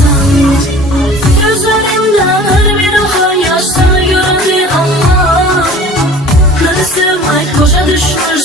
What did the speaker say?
olsan. Gözlerimden her bir aha yaş sana göründü ama nasıl sevmek boşa düşmüş